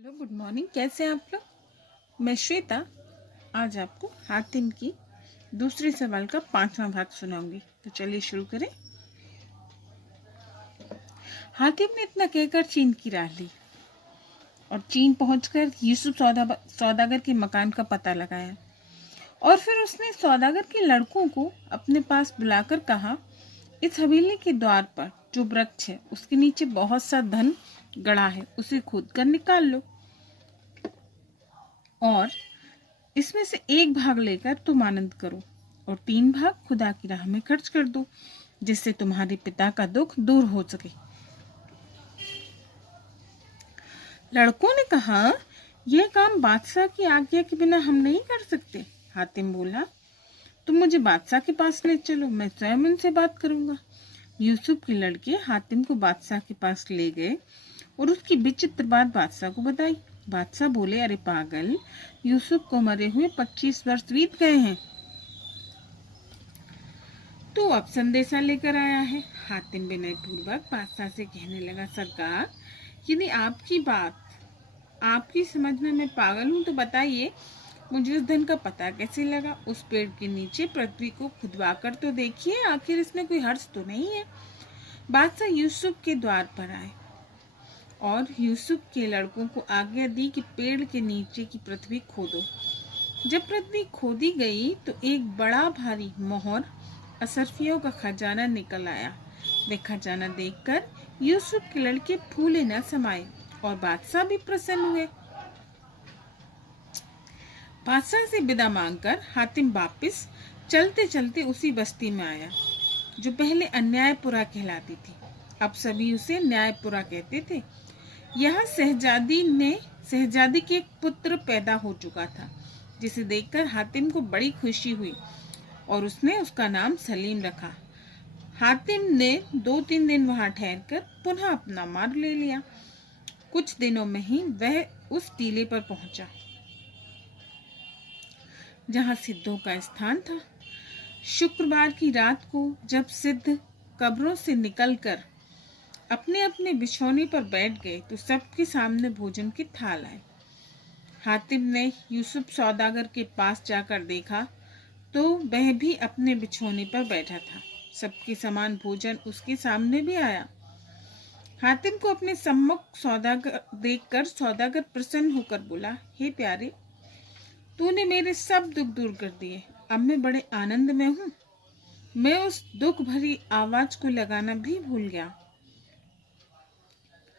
Hello, good morning. कैसे हैं आप लोग? मैं श्वेता आज आपको हातिम की दूसरे सवाल का 5वां भाग सुनाऊंगी। तो चलिए शुरू करें। हातिम ने इतना कहकर चीन की राह ली और चीन पहुंचकर यूसुफ सौदागर के मकान का पता लगाया और फिर उसने सौदागर के लड़कों को अपने पास बुलाकर कहा, इस हवेली के द्वार पर जो वृक्ष है उसके नीचे बहुत सा धन गड़ा है, उसे खोद कर निकाल लो और इसमें से एक भाग लेकर तुम आनंद करो और 3 भाग खुदा की राह में खर्च कर दो, जिससे तुम्हारे पिता का दुख दूर हो सके। लड़कों ने कहा, यह काम बादशाह की आज्ञा के बिना हम नहीं कर सकते। हातिम बोला, तुम मुझे बादशाह के पास ले चलो, मैं स्वयं उनसे बात करूंगा। यूसुफ के लड़के हातिम को बादशाह के पास ले गए और उसकी विचित्र बात बादशाह को बताई। बादशाह बोले, अरे पागल, यूसुफ को मरे हुए 25 वर्ष बीत गए हैं, तो अब संदेशा लेकर आया है। हातिम विनय पूर्वक बादशाह से कहने लगा, सरकार, यदि आपकी बात आपकी समझ में मैं पागल हूँ तो बताइए, मुझे उस धन का पता कैसे लगा? उस पेड़ के नीचे पृथ्वी को खुदवा कर तो देखिए, आखिर इसमें कोई हर्ष तो नहीं है। बादशाह यूसुफ के द्वार पर आए और यूसुफ के लड़कों को आज्ञा दी कि पेड़ के नीचे की पृथ्वी खोदो। जब पृथ्वी खोदी गई तो एक बड़ा भारी मोहर अशरफियों का खजाना निकल आया। वे खजाना देखकर यूसुफ के लड़के फूले न समाये और बादशाह भी प्रसन्न हुए। बादशाह से विदा मांगकर हातिम वापिस चलते चलते उसी बस्ती में आया जो पहले अन्यायपुरा कहलाती थी। अब सभी उसे न्यायपुरा कहते थे। यहाँ शहजादी के एक पुत्र पैदा हो चुका था, जिसे देखकर हातिम को बड़ी खुशी हुई और उसने उसका नाम सलीम रखा। हातिम ने 2-3 दिन वहां ठहरकर पुनः अपना मार्ग ले लिया। कुछ दिनों में ही वह उस टीले पर पहुंचा जहां सिद्धों का स्थान था। शुक्रवार की रात को जब सिद्ध कब्रों से निकलकर अपने अपने बिछौने पर बैठ गए तो सबके सामने भोजन की थाल आए। हातिम ने यूसुफ सौदागर के पास जाकर देखा तो वह भी अपने बिछौने पर बैठा था। सबके समान भोजन उसके सामने भी आया। हातिम को अपने सम्मुख सौदागर देखकर सौदागर प्रसन्न होकर बोला, हे प्यारे, तूने मेरे सब दुख दूर कर दिए। अब मैं बड़े आनंद में हूँ। मैं उस दुख भरी आवाज को लगाना भी भूल गया।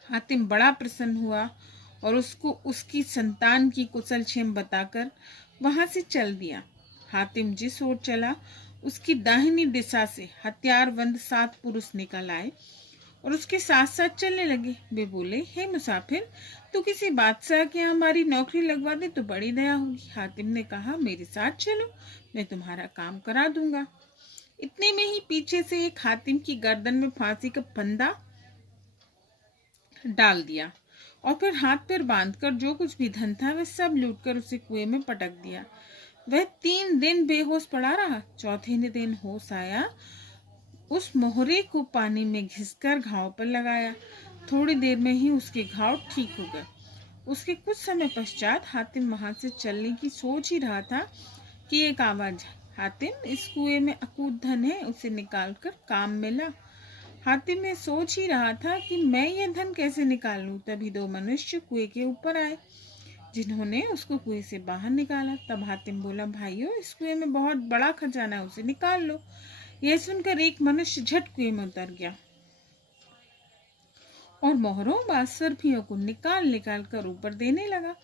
हातिम बड़ा प्रसन्न हुआ और उसको उसकी संतान की कुशल क्षेम बताकर वहां से चल दिया। हातिम जिस ओर चला उसकी दाहिनी दिशा से हथियारबंद 7 पुरुष निकल आए और उसके साथ साथ चलने लगे। वे बोले, हे मुसाफिर, तू किसी बादशाह के यहाँ हमारी नौकरी लगवा दे तो बड़ी दया होगी। हातिम ने कहा, मेरे साथ चलो, मैं तुम्हारा काम करा दूंगा। इतने में ही पीछे से एक हातिम की गर्दन में फांसी का फंदा डाल दिया और फिर हाथ पैर बांधकर जो कुछ भी धन था वह सब लूटकर उसे कुएं में पटक दिया। वह 3 दिन बेहोश पड़ा रहा। चौथे दिन होश आया। उस मोहरे को पानी में घिसकर घाव पर लगाया। थोड़ी देर में ही उसके घाव ठीक हो गए। उसके कुछ समय पश्चात हातिम वहां से चलने की सोच ही रहा था कि एक आवाज, हातिम, इस कुएं में अकूत धन है, उसे निकालकर काम में ला। हातिम में सोच ही रहा था कि मैं यह धन कैसे निकालूं। तभी 2 मनुष्य कुएं के ऊपर आए जिन्होंने उसको कुएं से बाहर निकाला। तब हातिम बोला, भाइयों, इस कुएं में बहुत बड़ा खजाना है, उसे निकाल लो। यह सुनकर एक मनुष्य झट कुएं में उतर गया और मोहरों बासरफियों को निकाल कर ऊपर देने लगा।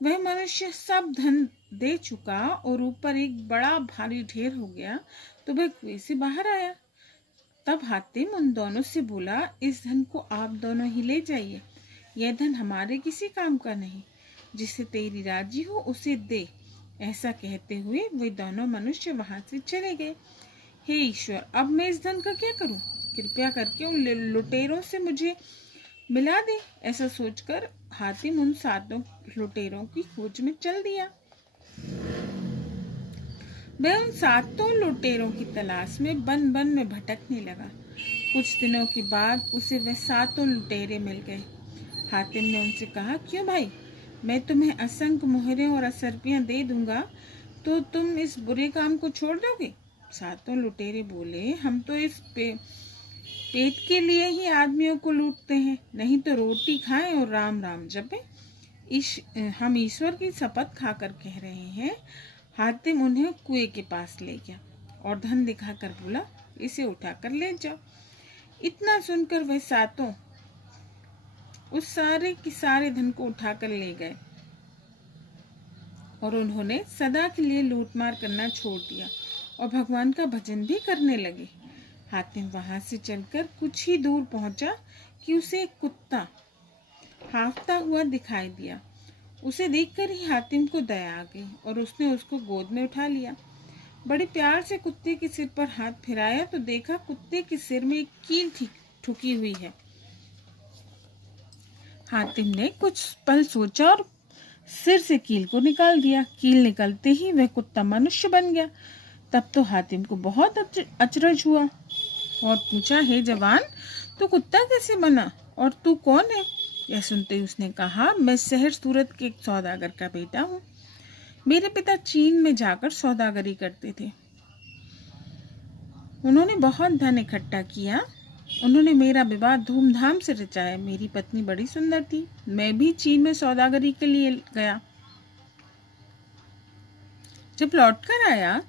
वह मनुष्य सब धन दे चुका और ऊपर एक बड़ा भारी ढेर हो गया तो वह कुएं से बाहर आया। तब हातिम उन दोनों से बोला, इस धन को आप दोनों ही ले जाइए। यह धन हमारे किसी काम का नहीं। जिसे तेरी राजी हो उसे दे। ऐसा कहते हुए वे दोनों मनुष्य वहां से चले गए। हे ईश्वर, अब मैं इस धन का क्या करूं? कृपया करके उन लुटेरों से मुझे मिला दे। ऐसा सोचकर हातिम उन 7 लुटेरों की खोज में चल दिया। वह उन 7 लुटेरों की तलाश में बन बन में भटकने लगा। कुछ दिनों के बाद उसे वह 7 लुटेरे मिल गए। हातिम ने उनसे कहा, क्यों भाई, मैं तुम्हें असंख्य मोहरें और असरपियां दे दूंगा तो तुम इस बुरे काम को छोड़ दोगे? सातों लुटेरे बोले, हम तो इस पेट के लिए ही आदमियों को लूटते हैं, नहीं तो रोटी खाएं और राम राम जपें। हम ईश्वर की शपथ खाकर कह रहे हैं। हातिम उन्हें कुएं के पास ले गया और धन दिखाकर बोला, इसे उठाकर ले जाओ। इतना सुनकर वह सातों उस सारे के सारे धन को उठाकर ले गए और उन्होंने सदा के लिए लूटमार करना छोड़ दिया और भगवान का भजन भी करने लगे। हातिम वहां से चलकर कुछ ही दूर पहुंचा कि उसे एक कुत्ता हाँफता हुआ दिखाई दिया। उसे देखकर ही हातिम को दया आ गई और उसने उसको गोद में उठा लिया। बड़े प्यार से कुत्ते के सिर पर हाथ फिराया तो देखा कुत्ते के सिर में एक कील ठुकी हुई है। हातिम ने कुछ पल सोचा और सिर से कील को निकाल दिया। कील निकलते ही वह कुत्ता मनुष्य बन गया। तब तो हातिम को बहुत अचरज हुआ और पूछा, हे जवान, तू कुत्ता कैसे बना और तू कौन है? यह सुनते ही उसने कहा, मैं शहर सूरत के एक सौदागर का बेटा हूँ। मेरे पिता चीन में जाकर सौदागरी करते थे। उन्होंने बहुत धन इकट्ठा किया। उन्होंने मेरा विवाह धूमधाम से रचाया। मेरी पत्नी बड़ी सुंदर थी। मैं भी चीन में सौदागरी के लिए गया। जब लौटकर आया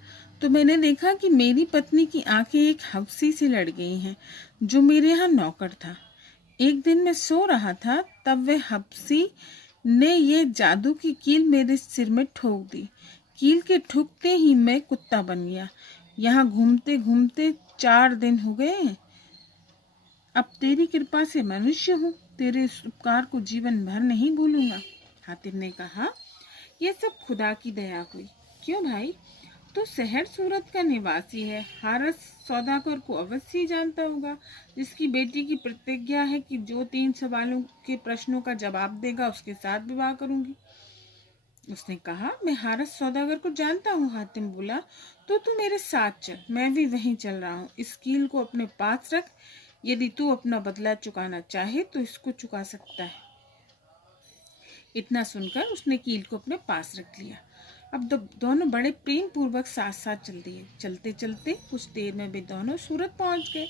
तो मैंने देखा कि मेरी पत्नी की आंखें एक हफ्सी से लड़ गई हैं, जो मेरे यहाँ नौकर था। एक दिन मैं सो रहा था, तब वह हफ्सी ने ये जादू की कील मेरे सिर में ठोक दी। कील के ठुकते ही मैं कुत्ता बन गया। यहाँ घूमते घूमते 4 दिन हो गए। अब तेरी कृपा से मनुष्य हूँ। तेरे इस उपकार को जीवन भर नहीं भूलूंगा। हातिम ने कहा, यह सब खुदा की दया हुई। क्यों भाई, तो शहर सूरत का निवासी है। हारस सौदागर को अवश्य जानता होगा, जिसकी बेटी की प्रतिज्ञा है कि जो 3 सवालों के प्रश्नों का जवाब देगा उसके साथ विवाह करूंगी। उसने कहा, मैं हारस सौदागर को जानता हूँ। हातिम बोला, तो तू मेरे साथ चल, मैं भी वहीं चल रहा हूँ। इस कील को अपने पास रख। यदि तू अपना बदला चुकाना चाहे तो इसको चुका सकता है। इतना सुनकर उसने कील को अपने पास रख लिया। अब दोनों बड़े प्रेम पूर्वक साथ साथ चल दिए। चलते चलते कुछ देर में वे दोनों सूरत पहुंच गए।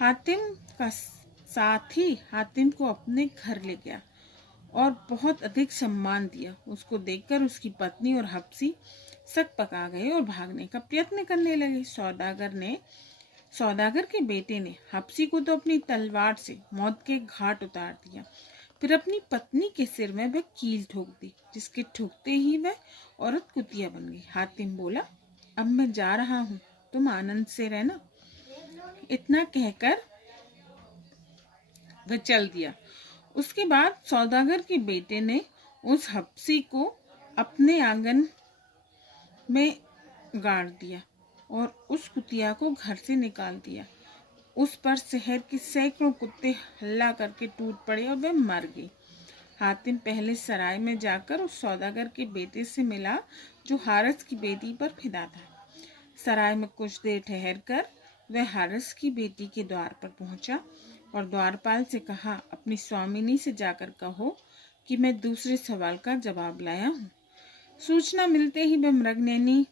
हातिम का साथी हातिम को अपने घर ले गया और बहुत अधिक सम्मान दिया। उसको देखकर उसकी पत्नी और हफ्सी सक पका गए और भागने का प्रयत्न करने लगे। सौदागर के बेटे ने हफ्सी को तो अपनी तलवार से मौत के घाट उतार दिया। फिर अपनी पत्नी के सिर में वह कील ठोक दी, जिसके ठोकते ही वह औरत कुतिया बन गई। हातिम बोला, अब मैं जा रहा हूँ, तुम आनंद से रहना। इतना कहकर वह चल दिया। उसके बाद सौदागर के बेटे ने उस हफ्सी को अपने आंगन में गाड़ दिया और उस कुतिया को घर से निकाल दिया। उस पर शहर के सैकड़ों कुत्ते हल्ला करके टूट पड़े और वह मर गई। हातिम पहले सराय में जाकर उस सौदागर के बेटे से मिला, जो हारस की बेटी पर फिदा था। सराय में कुछ देर ठहरकर वह हारस की बेटी के द्वार पर पहुंचा और द्वारपाल से कहा, अपनी स्वामिनी से जाकर कहो कि मैं दूसरे सवाल का जवाब लाया हूँ। सूचना मिलते ही वह मृगनयनी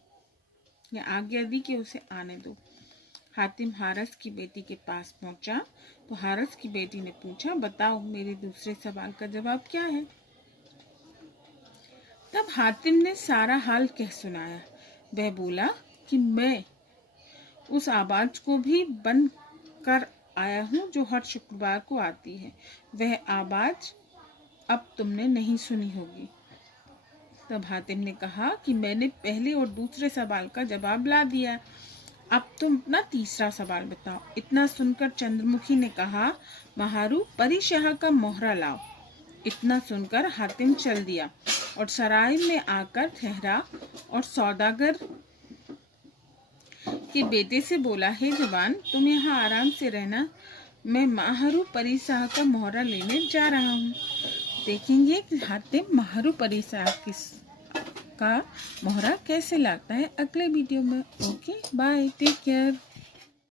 ने आज्ञा दी कि उसे आने दो। हातिम हारस की बेटी के पास पहुंचा तो हारस की बेटी ने पूछा, बताओ मेरे दूसरे सवाल का जवाब क्या है? तब हातिम ने सारा हाल कह सुनाया। वह बोला कि मैं उस आवाज को भी बन कर आया हूँ जो हर शुक्रवार को आती है। वह आवाज अब तुमने नहीं सुनी होगी। तब हातिम ने कहा कि मैंने पहले और दूसरे सवाल का जवाब ला दिया। अब तुम अपना तीसरा सवाल बताओ। इतना सुनकर चंद्रमुखी ने कहा, महारू परिशाह का मोहरा लाओ। इतना सुनकर हातिम चल दिया और सराय में आकर ठहरा और सौदागर के बेटे से बोला, हे जवान, तुम यहाँ आराम से रहना, मैं महारू परिशाह का मोहरा लेने जा रहा हूँ। देखेंगे कि हातिम महारू परिशाह का मोहरा कैसे लगता है अगले वीडियो में। Okay, bye, take care.